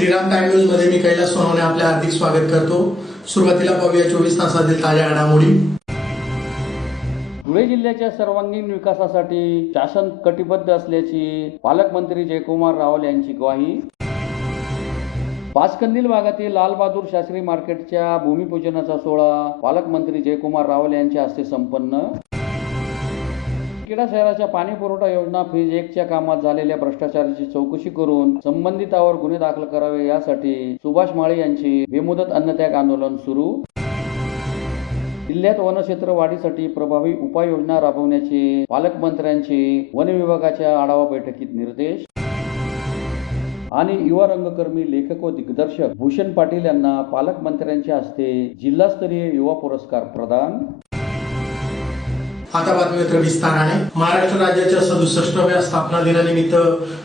Shriram time news मध्ये मी कैलास सोनवणे आपले हार्दिक स्वागत करतो। सुरुवातीला पाहूया 24 तासातील ताज्या घडामोडी। धुळे जिल्ह्याच्या सर्वांगीण विकासासाठी शासन कटिबद्ध असल्याची पालकमंत्री जयकुमार रावल यांची ग्वाही। पाचकंदील भागातील लालबहादूर शास्त्री मार्केटच्या भूमिपूजनाचा सोहळा पालकमंत्री जयकुमार रावल यांच्या हस्ते संपन्न। खेडा शहराच्या पाणी पुरवठा योजना फेज 1 च्या कामात झालेल्या भ्रष्टाचाराची चौकशी करून संबंधितांवर गुन्हे दाखल करावे यासाठी सुभाष माळी यांचे बेमुदत अन्नत्याग आंदोलन सुरू। जिल्ह्यात वनक्षेत्र वाढीसाठी प्रभावी उपाययोजना राबवण्याचे पालकमंत्र्यांचे वन विभागाच्या आढावा बैठकीत निर्देश। आणि युवा रंगकर्मी लेखक व दिग्दर्शक भूषण पाटील यांना पालकमंत्र्यांच्या हस्ते जिल्हास्तरीय युवा पुरस्कार प्रदान। आता बातमी विस्ताराने। महाराष्ट्र राज्याच्या 67व्या स्थापना दिनानिमित्त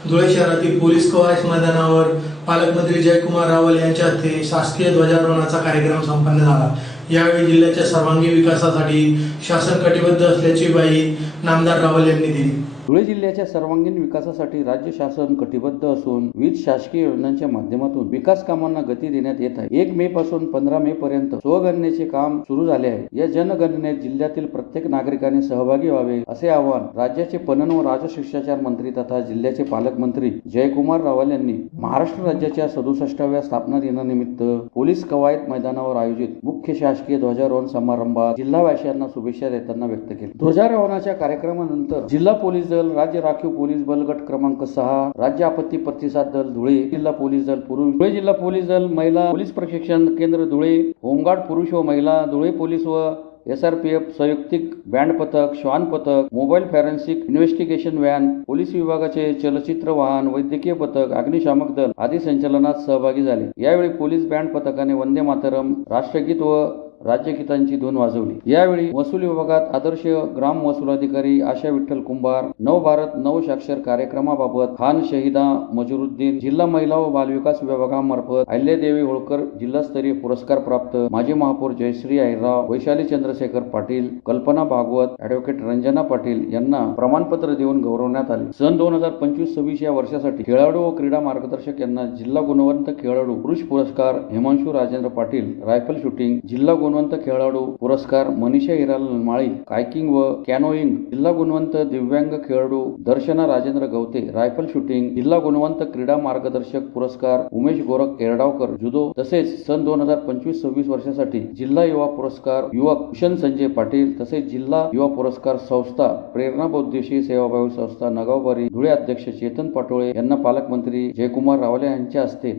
धुळे शहरातील पोलीस कवायत मैदानावर पालकमंत्री जयकुमार रावल यांच्या हस्ते शासकीय ध्वजारोहणाचा कार्यक्रम संपन्न झाला। यावेळी जिल्ह्याच्या सर्वांगीण विकासासाठी शासन कटिबद्ध असल्याची ग्वाही नामदार रावल यांनी दिली। धुळे जिल्ह्याच्या सर्वांगीण विकासासाठी राज्य शासन कटिबद्ध असून विविध शासकीय योजनांच्या माध्यमातून विकास कामांना गती देण्यात येत आहे। 1 मे पासून 15 मे पर्यंत स्वगणनेचे काम सुरू झाले आहे। या जनगणनेत जिल्ह्यातील प्रत्येक नागरिकाने सहभागी व्हावे असे आवाहन राज्याचे पणन व राजशिष्टाचार मंत्री तथा जिल्ह्याचे पालकमंत्री जयकुमार रावल यांनी महाराष्ट्र राज्याच्या 67व्या स्थापना दिनानिमित्त पोलीस कवायत मैदानावर आयोजित मुख्य शासकीय ध्वजारोहण समारंभात जिल्हावासियांना शुभेच्छा देताना व्यक्त केली। ध्वजारोहणाच्या कार्यक्रमानंतर जिल्हा पोलीस दल, राज्य राखीव पोलीस बल गट क्रमांक 6, राज्य आपत्ती प्रतिसाद दल धुळे, जिल्हा पोलीस दल पुरुष, धुळे जिल्हा पोलीस दल महिला, पोलीस प्रशिक्षण केंद्र धुळे, होमगार्ड पुरुष व महिला, धुळे पोलीस व SRPF संयुक्तिक बँड पथक, श्वान पथक, mobile forensic investigation van, police विभागाचे चलचित्र वाहन, वैद्यकीय पथक, अग्निशामक दल आदी संचलनात सहभागी झाले। यावेळी पोलीस बँड पथकाने वंदे मातरम, राष्ट्रगीत व राज्यगीतांची धून वाजवली। यावेळी महसूल विभागात आदर्श ग्राम महसूल अधिकारी आशा विठ्ठल कुंभार, नव भारत नव साक्षर कार्यक्रमाबाबत खान शहीदा मजुरुद्दीन, जिल्हा महिला व बालविकास विभागामार्फत अहिल्यादेवी होळकर जिल्हास्तरीय पुरस्कार प्राप्त माजी महापौर जयश्री अहिरराव, वैशाली चंद्रशेखर पाटील, कल्पना भागवत, ॲडव्होकेट रंजना पाटील यांना प्रमाणपत्र देऊन गौरवण्यात आले। सन 2025-26 या वर्षासाठी खेळाडू व क्रीडा मार्गदर्शक यांना जिल्हा गुणवंत खेळाडू पुरुष पुरस्कार हिमांशु राजेंद्र पाटील, रायफल शूटिंग, जिल्हा गुणवंत खेळाडू पुरस्कार मनीषा हिरालाल माळी, कायकिंग व कॅनोईंग, जिल्हा गुणवंत दिव्यांग खेळाडू दर्शना राजेंद्र गवते, रायफल शूटिंग, जिल्हा गुणवंत क्रीडा मार्गदर्शक पुरस्कार उमेश गोरख एरडावकर, जुदो, तसेच सन 2025-26 वर्षासाठी जिल्हा युवा पुरस्कार युवक भूषण संजय पाटील, तसेच जिल्हा युवा पुरस्कार संस्था प्रेरणा बौद्धिशी सेवाभावी संस्था नगावबारी धुळे अध्यक्ष चेतन पाटोळे यांना पालकमंत्री जयकुमार रावल यांच्या हस्ते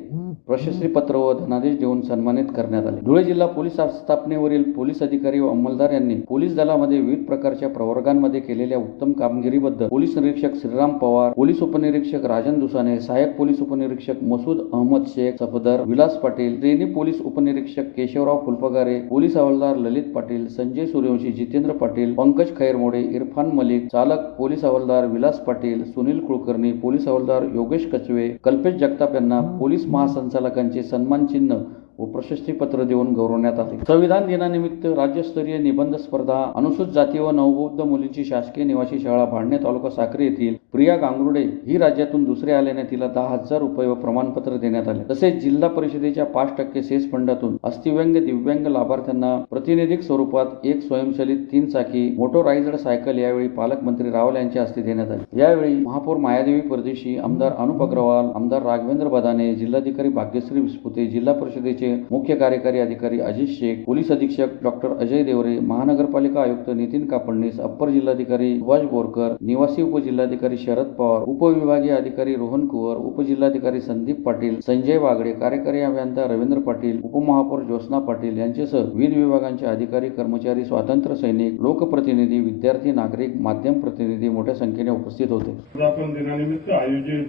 प्रशस्ती पत्र व धनादेश देऊन सन्मानित करण्यात आले। धुळे जिल्हा पोलीस स्थापनेवरील पोलीस अधिकारी व अंमलदार यांनी पोलीस दलामध्ये विविध प्रकारच्या प्रवर्गांमध्ये केलेल्या उत्तम कामगिरीबद्दल पोलीस निरीक्षक श्रीराम पवार, पोलीस उपनिरीक्षक राजन दुसाने, सहाय्यक पोलीस उपनिरीक्षक मसूद अहमद शेख सफदर, विलास पाटील, ट्रेनी पोलीस उपनिरीक्षक केशवराव फुलपगारे, पोलीस हवालदार ललित पाटील, संजय सूर्यवंशी, जितेंद्र पाटील, पंकज खैरमोडे, इरफान मलिक, चालक पोलीस हवालदार विलास पाटील, सुनील कुलकर्णी, पोलीस हवालदार योगेश कचवे, कल्पेश जगताप यांना पोलीस महासंचालकांचे सन्मान चिन्ह व प्रशस्ती पत्र देऊन गौरवण्यात आले। संविधान दिनानिमित्त राज्यस्तरीय निबंध स्पर्धा, अनुसूचित जाती व नवबौद्ध मुलींची शासकीय निवासी शाळा भांडणे तालुका साक्री येथील प्रिया गांगुर्डे ही राज्यातून दुसरे आल्याने तिला 10,000 रुपये व प्रमाणपत्र देण्यात आले। तसेच जिल्हा परिषदेच्या 5% सेस फंडातून अस्थिव्यंग दिव्यांग लाभार्थ्यांना प्रातिनिधिक स्वरूपात एक स्वयंचलित 3 चाकी मोटोराइज्ड सायकल यावेळी पालकमंत्री रावल यांच्या हस्ते देण्यात आली। यावेळी महापौर मायादेवी परदेशी, आमदार अनुप अग्रवाल, आमदार राघवेंद्र बदाने, जिल्हाधिकारी भाग्यश्री विस्पुते, जिल्हा परिषदेचे मुख्य कार्यकारी अधिकारी अजित शेख, पोलीस अधीक्षक डॉक्टर अजय देवरे, महानगरपालिका आयुक्त नितीन कापडणीस, अप्पर जिल्हाधिकारी सुभाष बोरकर, निवासी उपजिल्हाधिकारी शरद पवार, उपविभागीय अधिकारी रोहन कुवर, उपजिल्हाधिकारी संदीप पाटील, संजय वागडे, कार्यकारी अभियंता रवींद्र पाटील, उपमहापौर ज्योत्स्ना पाटील यांच्यासह विविध विभागांचे अधिकारी, कर्मचारी, स्वातंत्र्य सैनिक, लोकप्रतिनिधी, विद्यार्थी, नागरिक, माध्यम प्रतिनिधी मोठ्या संख्येने उपस्थित होते। वर्धापन दिनानिमित्त आयोजित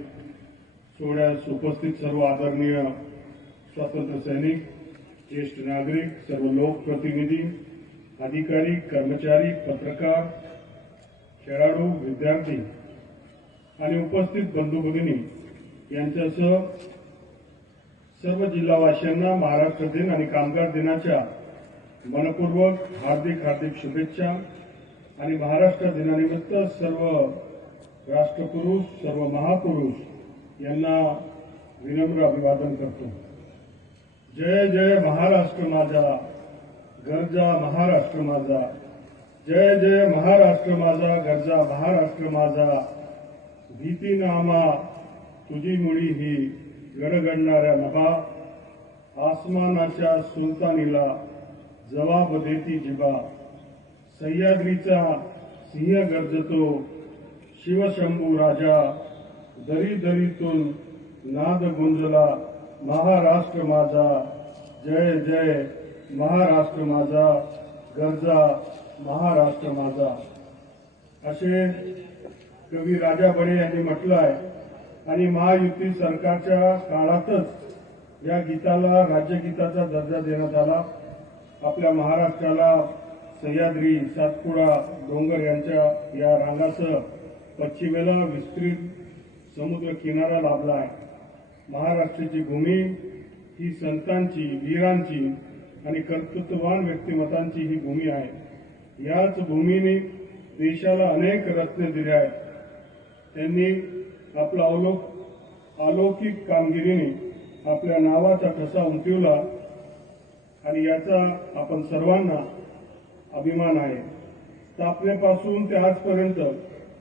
सोहळ्यास उपस्थित सर्व आदरणीय स्वातंत्र्य सैनिक, ज्येष्ठ नागरिक, सर्व लोकप्रतिनिधी, अधिकारी, कर्मचारी, पत्रकार, खेळाडू, विद्यार्थी आणि उपस्थित बंधू भगिनी यांच्यासह सर्व जिल्हावासियांना महाराष्ट्र दिन आणि कामगार दिनाच्या मनपूर्वक हार्दिक शुभेच्छा। आणि महाराष्ट्र दिनानिमित्त सर्व राष्ट्रपुरुष, सर्व महापुरुष यांना विनम्र अभिवादन करतो. जय जय महाराष्ट्र माझा, गरजा महाराष्ट्र माझा. जय जय महाराष्ट्र माझा, गरजा महाराष्ट्र माझा. भीती नामा तुझी मुळी ही गडगडणाऱ्या नभा. आसमानाच्या सुलतानीला जवाब देती जिबा. सह्याद्रीचा सिंह गर्जतो शिवशंभू राजा. दरी दरीतून नाद गुंजला महाराष्ट्र माझा. जय जय महाराष्ट्र माझा, गरजा महाराष्ट्र माझा. असे कवी राजा बडे यांनी म्हटलं आहे. आणि महायुती सरकारच्या काळातच या गीताला राज्यगीताचा दर्जा देण्यात आला. आपल्या महाराष्ट्राला सह्याद्री, सातपुडा, डोंगर यांच्या या रांगासह पश्चिमेला विस्तृत समुद्र किनारा लाभला आहे. महाराष्ट्राची भूमी ही संतांची, वीरांची आणि कर्तृत्ववान व्यक्तिमत्वांची ही भूमी आहे. याच भूमीने देशाला अनेक रत्ने दिले आहेत. त्यांनी आपला अलौकिक कामगिरीने आपल्या नावाचा ठसा उमटवला आणि याचा आपण सर्वांना अभिमान आहे. स्थापनेपासून ते आजपर्यंत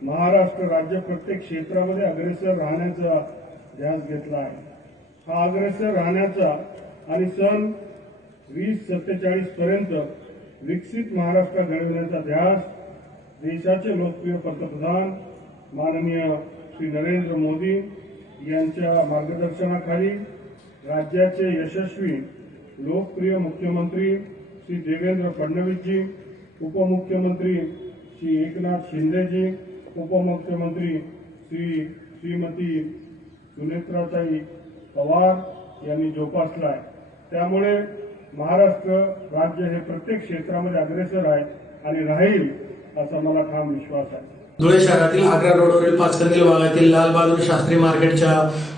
महाराष्ट्र राज्य प्रत्येक क्षेत्रामध्ये अग्रेसर राहण्याचा ध्यास घेतला आहे. हा अग्रेसर राहण्याचा आणि सन 2047 पर्यंत विकसित महाराष्ट्र घडविण्याचा ध्यास देशाचे लोकप्रिय पंतप्रधान माननीय श्री नरेंद्र मोदी यांच्या मार्गदर्शनाखाली राज्याचे यशस्वी लोकप्रिय मुख्यमंत्री श्री देवेंद्र फडणवीसजी, उपमुख्यमंत्री श्री एकनाथ शिंदेजी, उपमुख्यमंत्री श्रीमती सुनेत्राताई पवार यांनी जोपासला आहे. त्यामुळे महाराष्ट्र राज्य हे प्रत्येक क्षेत्रामध्ये अग्रेसर आहे आणि राहील असा मला ठाम विश्वास आहे. धुळे शहरातील आग्रा रोडवरील पाचकंदील भागातील लाल बहादूर शास्त्री मार्केटच्या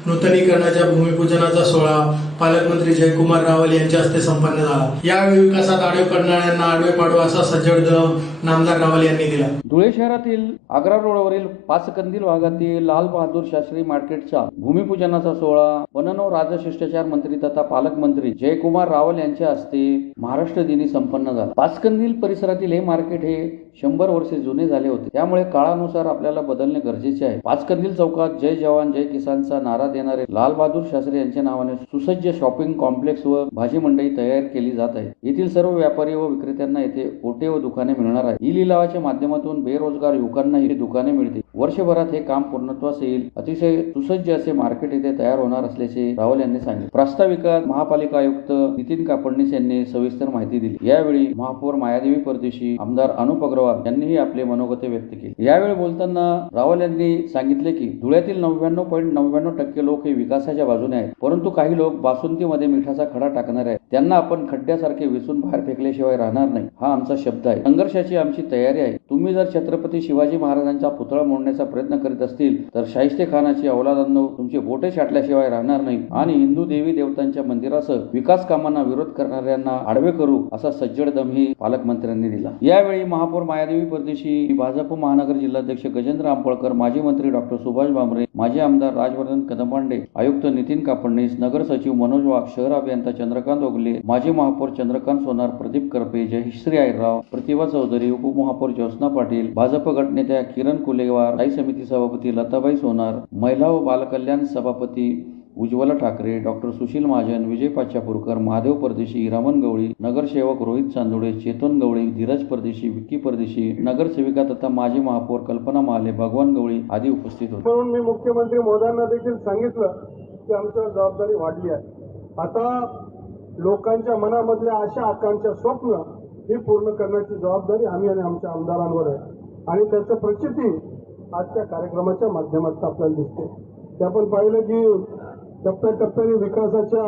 नूतनीकरणाच्या भूमिपूजनाचा सोहळा पालकमंत्री जयकुमार रावल यांच्या हस्ते संपन्न झाला. यावेळी विकासात आडवे पडणाऱ्यांना आडवे पाडू असा सज्जड दम नामदार रावल यांनी दिला. धुळे शहरातील आग्रा रोडवरील पाचकंदील भागातील लाल बहादूर शास्त्री मार्केटच्या भूमिपूजनाचा सोहळा पणन व राजशिष्टाचार मंत्री तथा पालकमंत्री जयकुमार रावल यांच्या हस्ते महाराष्ट्र दिनी संपन्न झाला. पाचकंदील परिसरातील हे मार्केट हे 100 वर्षे जुने झाले होते. त्यामुळे काळानुसार आपल्याला बदलणे गरजेचे आहे. पाचकंदील चौकात जय जवान जय किसानचा नारा देणारे लाल बहादूर शास्त्री यांच्या नावाने सुसज्ज शॉपिंग कॉम्प्लेक्स व भाजी मंडई तयार केली जात आहे. येथील सर्व व्यापारी व विक्रेत्यांना येथे ओटे व दुकाने मिळणार आहे. ई लिलावाच्या माध्यमातून बेरोजगार युवकांना ही दुकाने मिळतील. वर्षभरात हे काम पूर्णत्वास येईल. अतिशय सुसज्ज असे मार्केट येथे तयार होणार असल्याचे रावल यांनी सांगितले. प्रास्ताविकात महापालिका आयुक्त नितीन कापडणीस यांनी सविस्तर माहिती दिली. यावेळी महापौर मायादेवी परदेशी, आमदार अनुप अग्रवाल यांनीही आपले मनोगते व्यक्त केले. यावेळी बोलताना रावल यांनी सांगितले की धुळ्यातील 99.99% लोक हे विकासाच्या बाजूने आहेत, परंतु काही लोक बासुंदीमध्ये मिठाचा खडा टाकणार आहेत. त्यांना आपण खड्ड्यासारखे विसून बाहेर फेकल्याशिवाय राहणार नाही, हा आमचा शब्द आहे. संघर्षाची आमची तयारी आहे. तुम्ही जर छत्रपती शिवाजी महाराजांचा पुतळा मोडण्याचा प्रयत्न करीत असतील तर शाहिस्ते खानाची औलादांनो तुमचे बोटे छाटल्याशिवाय राहणार नाही आणि हिंदू देवी देवतांच्या मंदिरासह विकास कामांना विरोध करणाऱ्यांना आडवे करू असा सज्जड दमही पालकमंत्र्यांनी दिला. यावेळी महापौर मायादेवी परदेशी, भाजप महानगर जिल्हाध्यक्ष गजेंद्र आंबळकर, माजी मंत्री डॉक्टर सुभाष भामरे, माजी आमदार राजवर्धन कदमबांडे, आयुक्त नितीन कापडणीस, नगर सचिव मनोज वाघ, शहर अभियंता चंद्रकांत ओगले, माजी महापौर चंद्रकांत सोनार, प्रदीप करपे, जयश्री आयरराव, प्रतिभा चौधरी, उपमहापौर ज्योत्स्ना पाटील, भाजप गटनेत्या किरण कुलेवार, स्थायी समिती सभापती लताबाई सोनार, महिला व बालकल्याण सभापती उज्ज्वला ठाकरे, डॉक्टर सुशील महाजन, विजय पाचापूरकर, महादेव परदेशी, रमण गवळी, नगरसेवक रोहित चांदोडे, चेतन गवळी, धीरज परदेशी, विक्की परदेशी, नगरसेविका तथा माजी महापौर कल्पना महाले, भगवान गवळी आदी उपस्थित होते. म्हणून मी मुख्यमंत्री मोदयांना देखील सांगितलं की आमच्यावर जबाबदारी वाढली आहे. आता लोकांच्या मनामधल्या आशा आकांक्षा स्वप्न ही पूर्ण करण्याची जबाबदारी आम्ही आणि आमच्या आमदारांवर आहे आणि त्याचं प्रचिती आजच्या कार्यक्रमाच्या माध्यमातून आपल्याला दिसते. ते आपण पाहिलं की टप्प्याटप्प्याने विकासाच्या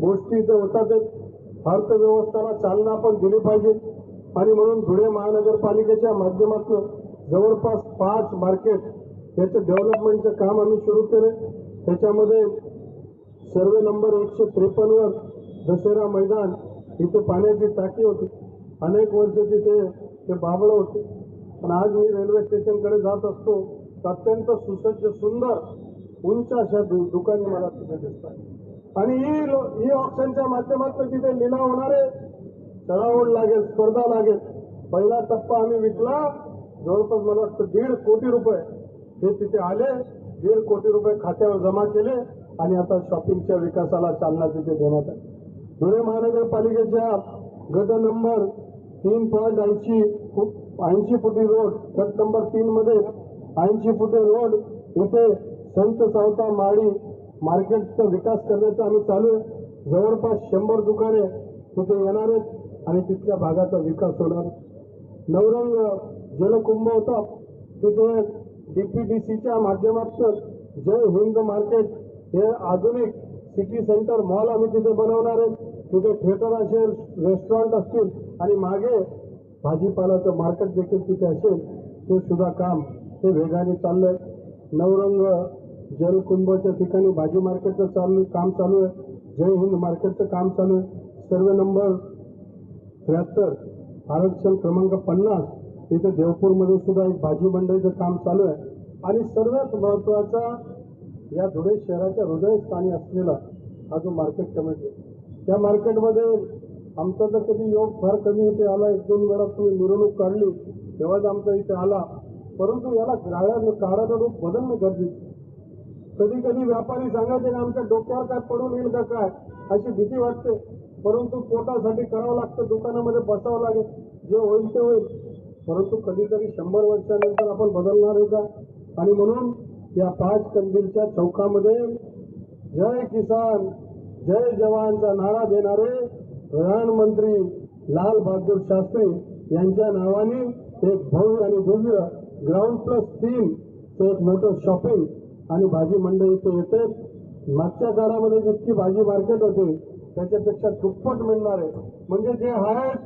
गोष्टी इथं होतात. अर्थव्यवस्थेला चालना आपण दिली पाहिजे आणि म्हणून धुळे महानगरपालिकेच्या माध्यमातून जवळपास 5 मार्केट याचं डेव्हलपमेंटचं काम आम्ही सुरू केले. त्याच्यामध्ये सर्वे नंबर 153 वर दशेरा मैदान इथे पाण्याची टाकी होती. अनेक वर्ष तिथे ते बाबळं होते. पण आज मी रेल्वे स्टेशनकडे जात असतो तर अत्यंत सुसज्ज सुंदर उंच अशा दुकाने मला तिथे दिसतात आणि ई ऑप्शनच्या माध्यमातून तिथे लिलाव होणारे चढाओढ लागेल, स्पर्धा लागेल. पहिला टप्पा आम्ही विकला जवळपास मला वाटतं 1.5 कोटी रुपये हे तिथे आले. 1.5 कोटी रुपये खात्यावर जमा केले आणि आता शॉपिंगच्या विकासाला चालना तिथे देण्यात आली. धुळे महानगरपालिकेच्या गट नंबर 3.80 फुटी रोड, गट नंबर 3 मध्ये 80 फुटे रोड इथे संत सावता माळी मार्केटचा विकास करण्याचा आम्ही चालू आहे. जवळपास 100 दुकाने तिथे येणार आहेत आणि तिथल्या भागाचा विकास होणार. नवरंग जलकुंभ होता तिथे डीपीडीसीच्या माध्यमातून जय हिंद मार्केट हे आधुनिक सिटी सेंटर मॉल आम्ही तिथे बनवणार आहे. तिथे थिएटर असेल, रेस्टॉरंट असतील आणि मागे भाजीपालाचं मार्केट देखील तिथे असेल. ते सुद्धा काम हे वेगाने चाललंय. नवरंग जलकुंभच्या ठिकाणी भाजी मार्केटचं काम चालू आहे. जय हिंद मार्केटचं काम चालू आहे. सर्वे नंबर 73 आरक्षण क्रमांक 50 इथे देवपूरमध्ये सुद्धा एक भाजी मंडईचं काम चालू आहे. आणि सर्वात महत्वाचा या धुळे शहराच्या हृदयस्थानी असलेला हा जो मार्केट कमिटी आहे, त्या मार्केटमध्ये आमचा तर कधी योग फार कमी इथे आला. 1-2 वेळा तुम्ही मिरवणूक काढली तेव्हाच आमचा इथे आला. परंतु याला काळाचं रूप बदलणं गरजेचं. कधी कधी व्यापारी सांगायचे की आमच्या डोक्यावर काय पडून येईल का काय अशी भीती वाटते. परंतु पोटासाठी करावं लागतं, दुकानामध्ये बसावं लागेल, जे होईल ते होईल. परंतु कधीतरी 100 वर्षानंतर आपण बदलणार आहे का? आणि म्हणून या 5 कंदीलच्या चौकामध्ये जय किसान जय जवानचा नारा देणारे प्रधानमंत्री लाल बहादूर शास्त्री यांच्या नावाने एक भव्य आणि दिव्य ग्राउंड+3 एक मोठं शॉपिंग आणि भाजी मंडई इथे येते. मागच्या काळामध्ये जितकी भाजी मार्केट होते त्याच्यापेक्षा दुप्पट मिळणार आहे. म्हणजे जे आहेत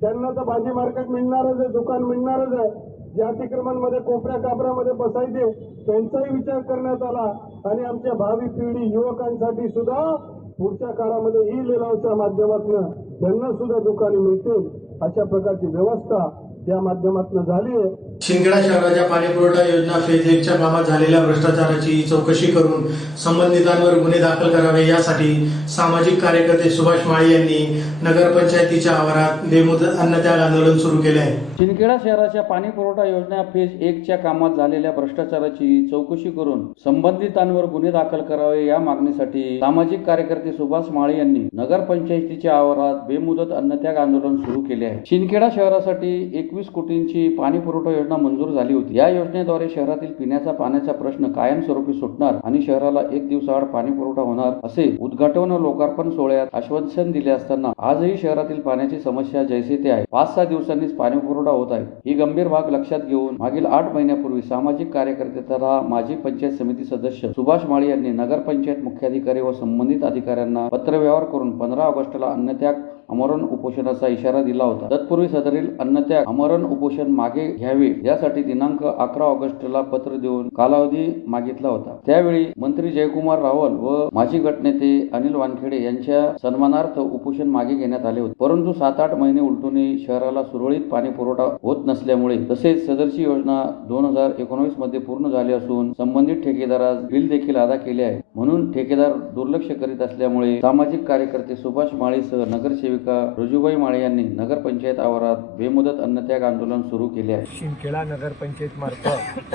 त्यांना तर भाजी मार्केट मिळणारच आहे, दुकान मिळणारच आहे. जे अतिक्रमणमध्ये कोपऱ्या कापऱ्यामध्ये बसायचे त्यांचाही विचार करण्यात आला आणि आमच्या भावी पिढी युवकांसाठी सुद्धा पुढच्या काळामध्ये ई लिलावच्या माध्यमातून त्यांना सुद्धा दुकाने मिळतील अशा प्रकारची व्यवस्था या माध्यमातून झाली आहे. शिंदखेडा शहराच्या पाणीपुरवठा योजना फेज 1च्या कामात झालेल्या भ्रष्टाचाराची चौकशी करून संबंधितांवर गुन्हे दाखल करावे यासाठी सामाजिक कार्यकर्ते सुभाष माळी यांनी नगरपंचायतीच्या आवारात बेमुदत अन्नत्याग आंदोलन सुरू केले आहे. शिंदखेडा शहराच्या पाणीपुरवठा योजना फेज 1च्या कामात झालेल्या भ्रष्टाचाराची चौकशी करून संबंधितांवर गुन्हे दाखल करावे या मागणीसाठी सामाजिक कार्यकर्ते सुभाष माळी यांनी नगरपंचायतीच्या आवारात बेमुदत अन्नत्याग आंदोलन सुरू केले आहे. शिंदखेडा शहरासाठी 21 कोटींची पाणीपुरवठा योजना मंजूर झाली होती. या योजनेद्वारे शहरातील पिण्याचा पाण्याचा प्रश्न कायमस्वरूपी सुटणार आणि शहराला 1 दिवसाआड पाणी पुरवठा होणार असे उद्घाटन व लोकार्पण सोहळ्यात आश्वासन दिले असताना आजही शहरातील पाण्याची समस्या जैसे ते आहे. 5-6 दिवसांनीच पाणी पुरवठा होत आहे. ही गंभीर बाब लक्षात घेऊन मागील 8 महिन्यापूर्वी सामाजिक कार्यकर्ते तथा माजी पंचायत समिती सदस्य सुभाष माळी यांनी नगरपंचायत मुख्याधिकारी व संबंधित अधिकाऱ्यांना पत्रव्यवहार करून 15 ऑगस्टला अन्नत्याग आमरण उपोषणाचा इशारा दिला होता. तत्पूर्वी सदरील अन्नत्याग आमरण उपोषण मागे घ्यावे यासाठी दिनांक 11 ऑगस्टला पत्र देऊन कालावधी मागितला होता. त्यावेळी मंत्री जयकुमार रावल व माजी गटनेते अनिल वानखेडे यांच्या सन्मानार्थ उपोषण मागे घेण्यात आले होते. परंतु 7-8 महिने उलटूनही शहराला सुरळीत पाणी पुरवठा होत नसल्यामुळे तसेच सदरची योजना 2019 मध्ये पूर्ण झाली असून संबंधित ठेकेदारास बिल देखील अदा केले आहे. म्हणून ठेकेदार दुर्लक्ष करीत असल्यामुळे सामाजिक कार्यकर्ते सुभाष माळीसह नगरसेविका रुजूबाई माळे यांनी नगरपंचायत आवारात बेमुदत अन्नत्याग आंदोलन सुरू केले आहे. शिंदखेडा नगरपंचायत मार्फत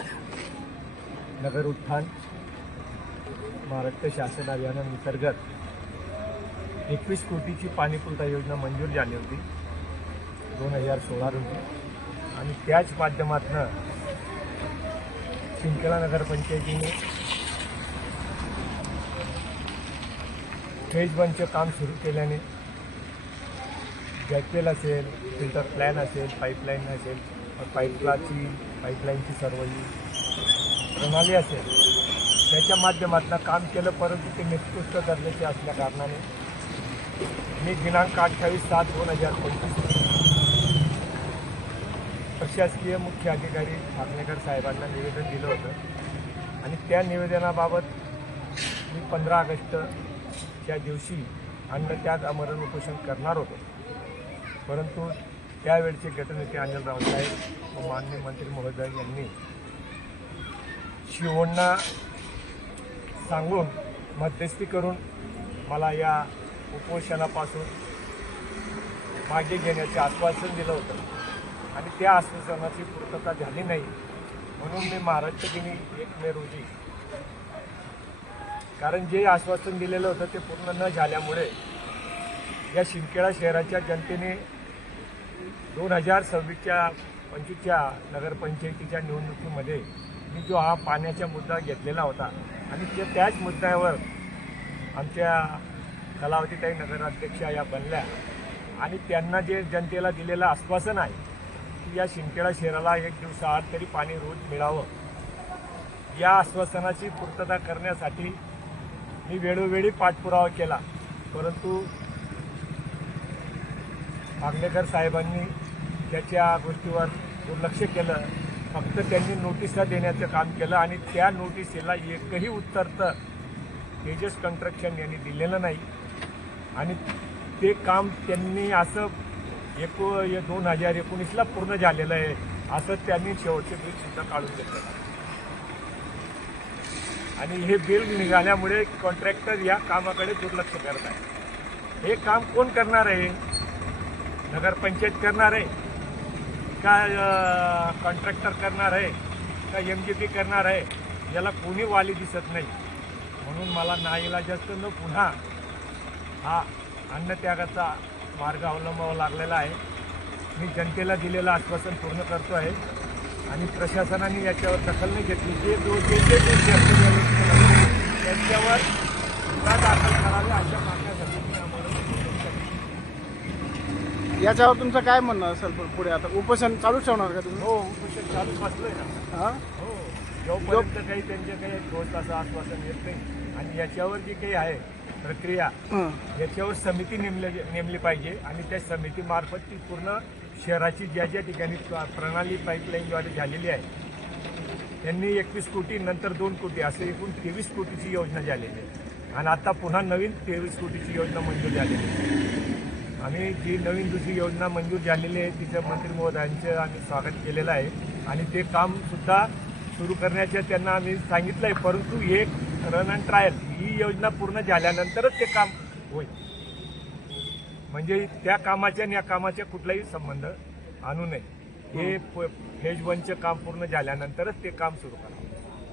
नगर उत्थान महाराष्ट्र शासन अभियानांतर्गत 21 कोटीची पाणीपुरवठा योजना मंजूर झाली होती 2016 रोजी आणि त्याच माध्यमातून शिंदखेडा नगरपंचायतीने फेज 1चे काम सुरू केल्याने गॅटवेल असेल, फिल्टर प्लॅन असेल, पाईपलाईन असेल, पाईपलाईनची सर्व प्रणाली असेल त्याच्या माध्यमातून काम केलं. परंतु ते निकृष्ट दर्जाचे असल्या कारणाने मी दिनांक 28/7/2025 प्रशासकीय मुख्य अधिकारी ठाकरेकर साहेबांना निवेदन दिलं होतं आणि त्या निवेदनाबाबत मी 15 ऑगस्टच्या दिवशी अन्नत्याग आमरण उपोषण करणार होतो. परंतु त्यावेळचे गटनेते अनिल रावसाहेब व माननीय मंत्री महोदय यांनी शिवण्णा सांगून मध्यस्थी करून मला या उपोषणापासून मागे घेण्याचे आश्वासन दिलं होतं आणि त्या आश्वासनाची पूर्तता झाली नाही. म्हणून मी महाराष्ट्र दिनी 1 मे रोजी, कारण जे आश्वासन दिलेलं होतं ते पूर्ण न झाल्यामुळे या शिंदखेडा शहराच्या जनतेने 2026-25च्या नगरपंचायतीच्या निवडणुकीमध्ये मी जो हा पाण्याचा मुद्दा घेतलेला होता आणि त्याच मुद्द्यावर आमच्या कलावतीताई नगराध्यक्षा या बनल्या आणि त्यांना जे जनतेला दिलेलं आश्वासन आहे की या शिंदखेडा शहराला 1 दिवसाआड तरी पाणी रोज मिळावं, या आश्वासनाची पूर्तता करण्यासाठी मी वेळोवेळी पाठपुरावा केला. परंतु मागणेकर साहेबांनी त्याच्या गोष्टीवर दुर्लक्ष केलं. फक्त त्यांनी नोटिसा देण्याचं काम केलं आणि त्या नोटिसीला एकही उत्तर तर तेजस कन्स्ट्रक्शन यांनी दिलेलं नाही आणि ते काम त्यांनी असं 2019ला पूर्ण झालेलं आहे असं त्यांनी शेवटचे बिल सुद्धा काढून घेतलं आणि हे बिल निघाल्यामुळे कॉन्ट्रॅक्टर या कामाकडे दुर्लक्ष करत आहे. हे काम कोण करणार आहे? नगरपंचायत करणार आहे का कॉन्ट्रॅक्टर करणार आहे का MGP करणार आहे? याला कोणी वाली दिसत नाही. म्हणून मला नाईलाजास्तव पुन्हा हा अन्नत्यागाचा मार्ग अवलंबावा लागलेला आहे. मी जनतेला दिलेलं आश्वासन पूर्ण करतो आहे आणि प्रशासनाने याच्यावर दखल नाही घेतली. जे दोषी त्यांच्यावर गुन्हा दाखल करावे अशा मागण्यासाठी मी आम्हाला याच्यावर तुमचं काय म्हणणं असेल पुढे? आता उपोषण चालू ठेवणार का तुम्ही? हो, उपोषण चालू बसलोय ना. हा? हो, जोपर्यंत काही त्यांचे काही ठोस असं आश्वासन येत नाही आणि याच्यावर जी काही आहे प्रक्रिया हं. याच्यावर समिती नेमली पाहिजे आणि त्या समितीमार्फत ती पूर्ण शहराची ज्या ज्या ठिकाणी प्रणाली पाईपलाईनद्वारे झालेली आहे त्यांनी 21 कोटी नंतर 2 कोटी असे एकूण 23 कोटीची योजना झालेली आहे आणि आता पुन्हा नवीन 23 कोटीची योजना मंजूर झालेली आहे. आम्ही जी नवीन दुसरी योजना मंजूर झालेली आहे तिचं मंत्री महोदयांचं आम्ही स्वागत केलेलं आहे आणि ते कामसुद्धा सुरू करण्याचे त्यांना आम्ही सांगितलं आहे. परंतु एक रन अँड ट्रायल ही योजना पूर्ण झाल्यानंतरच ते काम होईल. म्हणजे त्या कामाच्या आणि या कामाच्या कुठलाही संबंध आणू नये. हे फेज 1चं काम पूर्ण झाल्यानंतरच ते काम सुरू करा.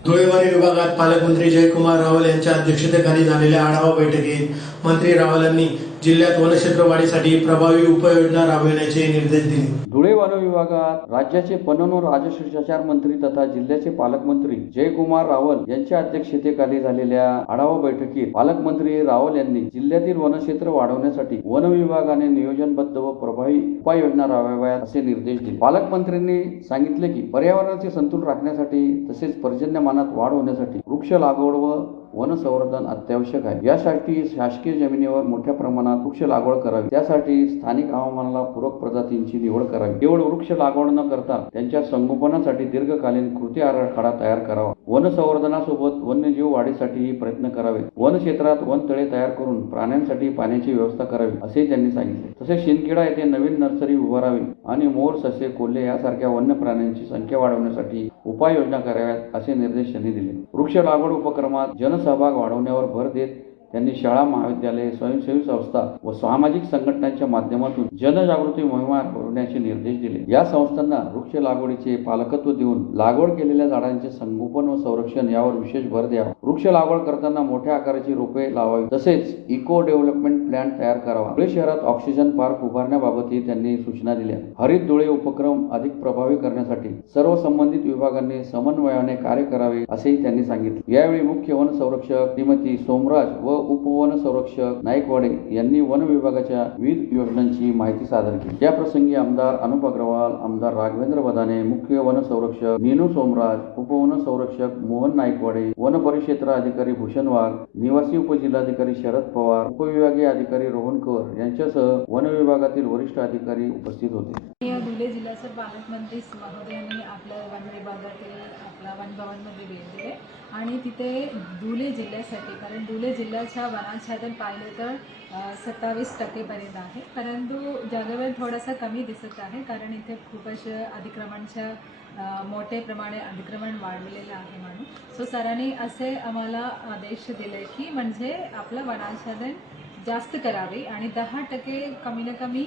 धुळे वन विभागात पालकमंत्री जयकुमार रावल यांच्या अध्यक्षतेखाली झालेल्या आढावा बैठकीत मंत्री रावलांनी जिल्ह्यात वनक्षेत्र वाढीसाठी प्रभावी उपाययोजना राबविण्याचे निर्देश दिले. धुळे वन विभागात राज्याचे पणन व राजशिष्टाचार मंत्री तथा जिल्ह्याचे पालकमंत्री जयकुमार रावल यांच्या अध्यक्षतेखाली झालेल्या आढावा बैठकीत पालकमंत्री रावल यांनी जिल्ह्यातील वनक्षेत्र वाढवण्यासाठी वन विभागाने नियोजनबद्ध व प्रभावी उपाययोजना राबवाव्यात असे निर्देश दिले. पालकमंत्र्यांनी सांगितले की पर्यावरणाचे संतुलन राखण्यासाठी तसेच पर्जन्यमानात वाढ होण्यासाठी वृक्ष लागवड व वन संवर्धन अत्यावश्यक आहे. यासाठी शासकीय जमिनीवर मोठ्या प्रमाणात वृक्ष लागवड करावी. त्यासाठी स्थानिक हवामानाला पूरक प्रजातींची निवड करावी. केवळ वृक्ष लागवड न करता त्यांच्या संगोपनासाठी दीर्घकालीन कृती आराखडा तयार करावा. वन संवर्धनासोबत वन्यजीव वाढीसाठीही प्रयत्न करावेत. वन क्षेत्रात वनतळे तयार करून प्राण्यांसाठी पाण्याची व्यवस्था करावी असे त्यांनी सांगितले. तसेच शिंदखेडा येथे नवीन नर्सरी उभारावी आणि मोर, ससे, कोल्हे यासारख्या वन्य प्राण्यांची संख्या वाढवण्यासाठी उपाययोजना कराव्यात असे निर्देश त्यांनी दिले. वृक्ष लागवड उपक्रमात जनसहभाग वाढवण्यावर भर देत त्यांनी शाळा, महाविद्यालये, स्वयंसेवी संस्था व सामाजिक संघटनांच्या माध्यमातून जनजागृती मोहिमा राबवण्याचे निर्देश दिले. या संस्थांना वृक्ष लागवडीचे पालकत्व देऊन लागवड केलेल्या झाडांचे संगोपन व संरक्षण यावर विशेष भर द्यावा. वृक्ष लागवड करताना मोठ्या आकाराची रोपे लावावी. तसेच इको डेव्हलपमेंट प्लॅन तयार करावा. धुळे शहरात ऑक्सिजन पार्क उभारण्याबाबतही त्यांनी सूचना दिल्या. हरित धुळे उपक्रम अधिक प्रभावी करण्यासाठी सर्व संबंधित विभागांनी समन्वयाने कार्य करावे असेही त्यांनी सांगितले. यावेळी मुख्य वन संरक्षक श्रीमती सोमराज व उपवन संरक्षक नाईकवाडे यांनी वन विभागाच्या विविध योजनांची माहिती सादर केली. या प्रसंगी आमदार अनुप अग्रवाल, आमदार राघवेंद्र बदाने, मुख्य वन संरक्षक नीनू सोमराज, उपवन संरक्षक मोहन नाईकवाडे, वन परिक्षेत्र अधिकारी भूषण वाघ, निवासी उपजिल्हाधिकारी शरद पवार, उपविभागीय अधिकारी रोहन कंवर यांच्यासह वन विभागातील वरिष्ठ अधिकारी उपस्थित होते. या धुळे जिल्ह्याचे पालकमंत्री महोदयांनी आपल्या वन विभागातील आपल्या वन भवनमध्ये भेट दिली आणि तिथे धुळे जिल्ह्यासाठी, कारण धुळे जिल्ह्याच्या वनाच्छादन पाहिलं तर 27% आहे, परंतु जागेवर थोडासा कमी दिसत आहे, कारण इथे खूपच अतिक्रमणच्या मोठे प्रमाणे अतिक्रमण वाढलेलं आहे म्हणून. सो सरांनी असे आम्हाला आदेश दिले की म्हणजे आपलं वनाच्छादन जास्त करावी आणि 10% कमी ना कमी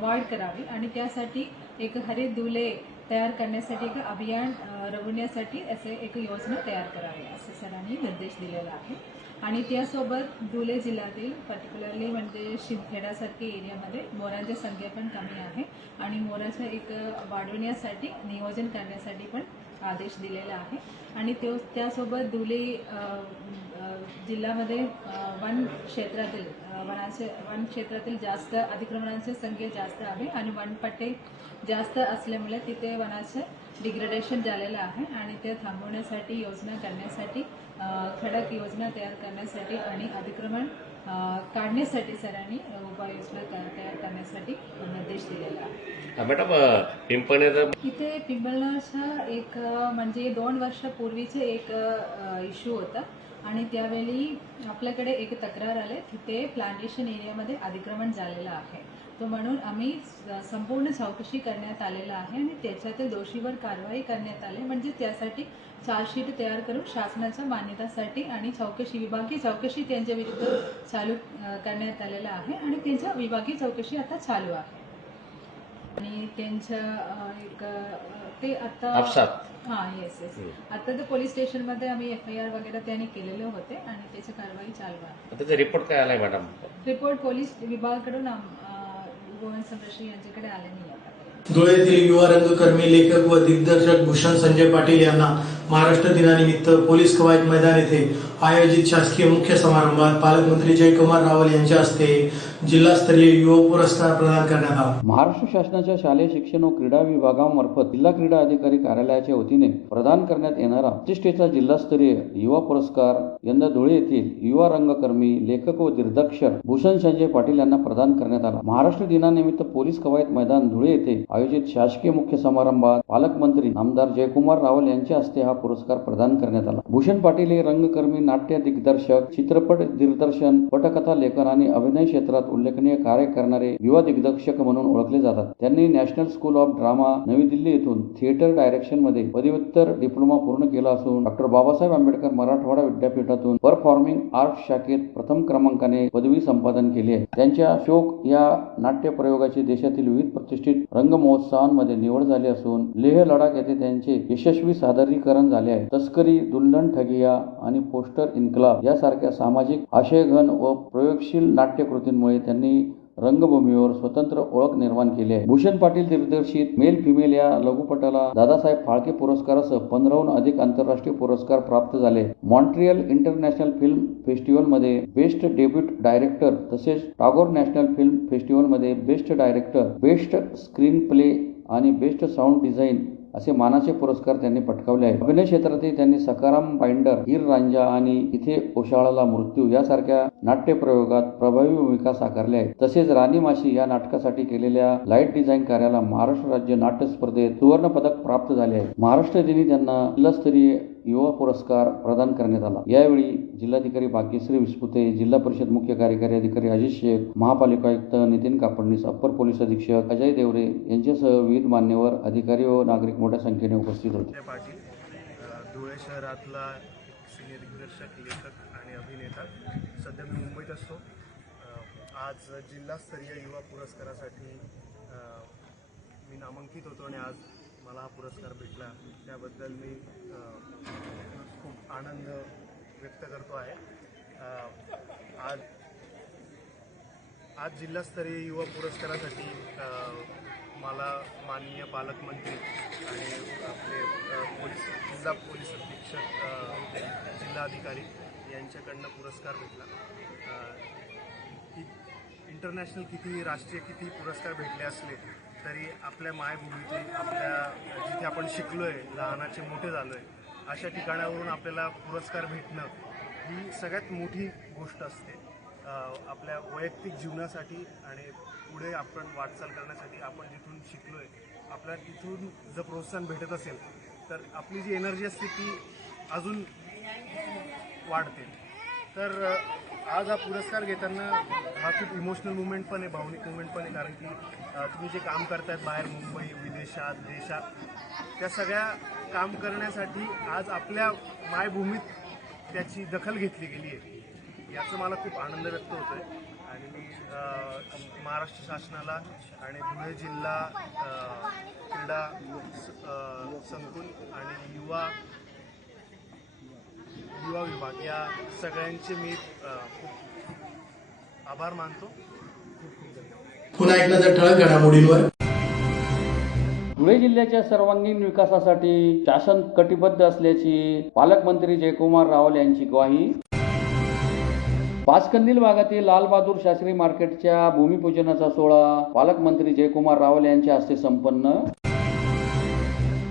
वाढ करावी आणि त्यासाठी एक हरित धुळे तयार करण्यासाठी एक अभियान राबवण्यासाठी असे एक योजना तयार करावी असे सरांनी निर्देश दिलेला आहे. आणि त्यासोबत धुळे जिल्ह्यातील पर्टिक्युलरली म्हणजे शिंदखेडासारख्या एरियामध्ये मोरांची संख्या पण कमी आहे आणि मोराचं एक वाढवण्यासाठी नियोजन करण्यासाठी पण आदेश दिलेला आहे. आणि त्यासोबत धुळे जिल्ह्यामध्ये वन क्षेत्रातील जास्त अतिक्रमणांची संख्या जास्त आहे आणि वनपट्टे जास्त असल्यामुळे तिथे वनाचं डिग्रेडेशन झालेलं आहे आणि ते थांबवण्यासाठी योजना करण्यासाठी खडक योजना तयार करण्यासाठी आणि अतिक्रमण काढण्यासाठी सरांनी उपाययोजना तयार करण्यासाठी निर्देश दिलेला आहे. मॅडम पिंपळनेर इथे पिंपळनेरचा एक म्हणजे 2 वर्षापूर्वीचे एक इश्यू होता आणि त्यावेळी आपल्याकडे एक तक्रार आले तिथे प्लांटेशन एरियामध्ये अतिक्रमण झालेलं आहे. तो म्हणून आम्ही संपूर्ण चौकशी करण्यात आलेला आहे आणि त्याच्यातील दोषीवर कारवाई करण्यात आली, म्हणजे त्यासाठी चार्जशीट तयार करून शासनाच्या मान्यतासाठी आणि विभागीय चौकशी त्यांच्या विरुद्ध चालू करण्यात आलेला आहे आणि त्यांच्या विभागीय चौकशी आता चालू आहे. आणि त्यांच्या एक ते आता येस आता तर पोलीस स्टेशनमध्ये आम्ही FIR वगैरे त्यांनी केलेले होते आणि त्याची कारवाई चालू आहे. त्याचा रिपोर्ट काय आलाय मॅडम? रिपोर्ट पोलीस विभागाकडून गोविंद संरक्षी यांच्याकडे आले नाही आता. धुळे येथील युवा रंगकर्मी, लेखक व दिग्दर्शक भूषण संजय पाटील यांना महाराष्ट्र दिनानिमित्त पोलीस कवायत मैदान येथे आयोजित शासकीय मुख्य समारंभात पालकमंत्री जयकुमार रावल यांच्या हस्ते जिल्हास्तरीय युवा पुरस्कार प्रदान करण्यात आला. महाराष्ट्र शासनाच्या शालेय शिक्षण व क्रीडा विभागामार्फत जिल्हा क्रीडा अधिकारी कार्यालयाच्या वतीने प्रदान करण्यात येणारा प्रतिष्ठेचा जिल्हास्तरीय युवा पुरस्कार यंदा धुळे येथील युवा रंगकर्मी, लेखक व दिग्दर्शक भूषण संजय पाटील यांना प्रदान करण्यात आला. महाराष्ट्र दिनानिमित्त पोलीस कवायत मैदान धुळे येथे आयोजित शासकीय मुख्य समारंभात पालकमंत्री आमदार जयकुमार रावल यांच्या हस्ते हा पुरस्कार प्रदान करण्यात आला. भूषण पाटील हे रंगकर्मी, नाट्य दिग्दर्शक, चित्रपट दिग्दर्शन, पटकथा लेखन आणि अभिनय क्षेत्रात उल्लेखनीय कार्य करणारे युवा दिग्दर्शक म्हणून ओळखले जातात. त्यांनी नॅशनल स्कूल ऑफ ड्रामा नवी दिल्ली येथून थिएटर डायरेक्शन मध्ये पदव्युत्तर डिप्लोमा पूर्ण केला असून डॉ. बाबासाहेब आंबेडकर मराठवाडा विद्यापीठातून परफॉर्मिंग आर्ट्स शाखेत प्रथम क्रमांकाने पदवी संपादन केली आहे. त्यांच्या शोक या नाट्य प्रयोगाची देशातील विविध प्रतिष्ठित रंगमहोत्सवांमध्ये निवड झाली असून लेह लडाख येथे त्यांचे यशस्वी सादरीकरण झाले आहे. तस्करी, दुल्हन ठगिया आणि पोस्टर इन्कलाब यासारख्या सामाजिक आशयघन व प्रयोगशील नाट्यकृतींमुळे त्यांनी रंगभूमीवर स्वतंत्र ओळख निर्माण केली आहे. भूषण पाटील दिग्दर्शित मेल फिमेल या लघुपटाला दादासाहेब फाळके पुरस्कारासह 15हून अधिक आंतरराष्ट्रीय पुरस्कार प्राप्त झाले. मॉन्ट्रियल इंटरनॅशनल फिल्म फेस्टिवलमध्ये बेस्ट डेब्यूट डायरेक्टर तसेच टागोर नॅशनल फिल्म फेस्टिवलमध्ये best director, best screen play आणि बेस्ट साऊंड डिझाईन असे मानाचे पुरस्कार त्यांनी पटकावले आहेत. अभिनय क्षेत्रातही त्यांनी सकाराम बाइंडर, हीर रांझा आणि इथे ओशाळाला मृत्यू यासारख्या नाट्यप्रयोगात प्रभावी भूमिका साकारल्या आहेत. तसेच राणी माशी या नाटकासाठी केलेल्या लाईट डिझाईन कार्याला महाराष्ट्र राज्य नाट्य स्पर्धेत सुवर्ण पदक प्राप्त झाले आहे. महाराष्ट्र दिनी त्यांना जिल्हास्तरीय युवा पुरस्कार प्रदान करण्यात आला. यावेळी जिल्हाधिकारी भाग्यश्री विस्पुते, जिल्हा परिषद मुख्य कार्यकारी अधिकारी अजित शेख, महापालिका आयुक्त नितीन कापडणीस, अप्पर पोलीस अधीक्षक अजय देवरे यांच्यासह विविध मान्यवर अधिकारी व नागरिक मोठ्या संख्येने उपस्थित होते. पाटील धुळे शहरातला सिनियर दिग्दर्शक, लेखक आणि अभिनेता. सध्या मी मुंबईत असतो. आज जिल्हास्तरीय युवा पुरस्कारासाठी मी नामांकित होतो आणि आज मला हा पुरस्कार भेटला. त्याबद्दल मी खूप आनंद व्यक्त करतो आहे. आज जिल्हास्तरीय युवा पुरस्कारासाठी मला माननीय पालकमंत्री आणि आपले जिल्हा पोलीस अधीक्षक, जिल्हाधिकारी यांच्याकडनं पुरस्कार भेटला. इंटरनॅशनल किती, राष्ट्रीय किती पुरस्कार भेटले असले तरी आपल्या मायभूमीतून, आपल्या जिथे आपण शिकलो आहे, लहानाचे मोठे झालो आहे, अशा ठिकाणावरून आपल्याला पुरस्कार भेटणं ही सगळ्यात मोठी गोष्ट असते. आपल्या वैयक्तिक जीवनासाठी आणि पुढे आपण वाटचाल करण्यासाठी आपण जिथून शिकलोय आपल्याला तिथून जर प्रोत्साहन भेटत असेल तर आपली जी एनर्जी असते ती अजून वाढते. तर आज हा पुरस्कार घेताना हा खूप इमोशनल मुवमेंट पण आहे, भावनिक मुवमेंट पण आहे. कारण की तुम्ही जे काम करतायत बाहेर मुंबई, विदेशात, देशात, त्या सगळ्या काम करण्यासाठी आज आपल्या मायभूमीत त्याची दखल घेतली गेली आहे. याचा मला खूप आनंद व्यक्त होतोय आणि मी महाराष्ट्र शासनाला आणि धुळे जिल्हा क्रीडा संकुल आणि युवा विभाग या सगळ्यांचे मी खूप आभार मानतो. खूप खूप धन्यवाद. पुन्हा एक नजर ठळक घडामोडींवर. धुळे जिल्ह्याच्या सर्वांगीण विकासासाठी शासन कटिबद्ध असल्याची पालकमंत्री जयकुमार रावल यांची ग्वाही. पाचकंदील भागातील लालबहादूर शास्त्री मार्केटच्या भूमिपूजनाचा सोहळा पालकमंत्री जयकुमार रावल यांच्या हस्ते संपन्न.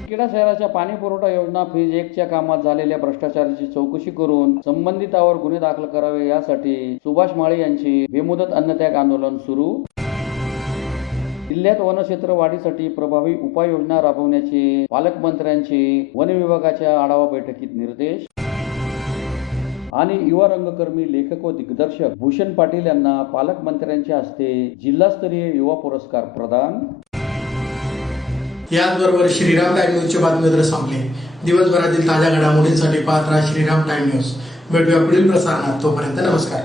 खेडा शहराच्या पाणी पुरवठा योजना फेज 1च्या कामात झालेल्या भ्रष्टाचाराची चौकशी करून संबंधितांवर गुन्हे दाखल करावे यासाठी सुभाष माळी यांचे बेमुदत अन्नत्याग आंदोलन सुरू. जिल्ह्यात वनक्षेत्र वाढीसाठी प्रभावी उपाययोजना राबवण्याचे पालकमंत्र्यांचे वन विभागाच्या आढावा बैठकीत निर्देश. आणि युवा रंगकर्मी, लेखक व दिग्दर्शक भूषण पाटील यांना पालकमंत्र्यांच्या हस्ते जिल्हास्तरीय युवा पुरस्कार प्रदान. याचबरोबर श्रीराम टाइम न्यूजचे बातमीपत्र संपले. दिवसभरातील ताज्या घडामोडींसाठी पाहत राहा श्रीराम टाइम न्यूज. भेटूया पुढील प्रसारणात. तोपर्यंत नमस्कार.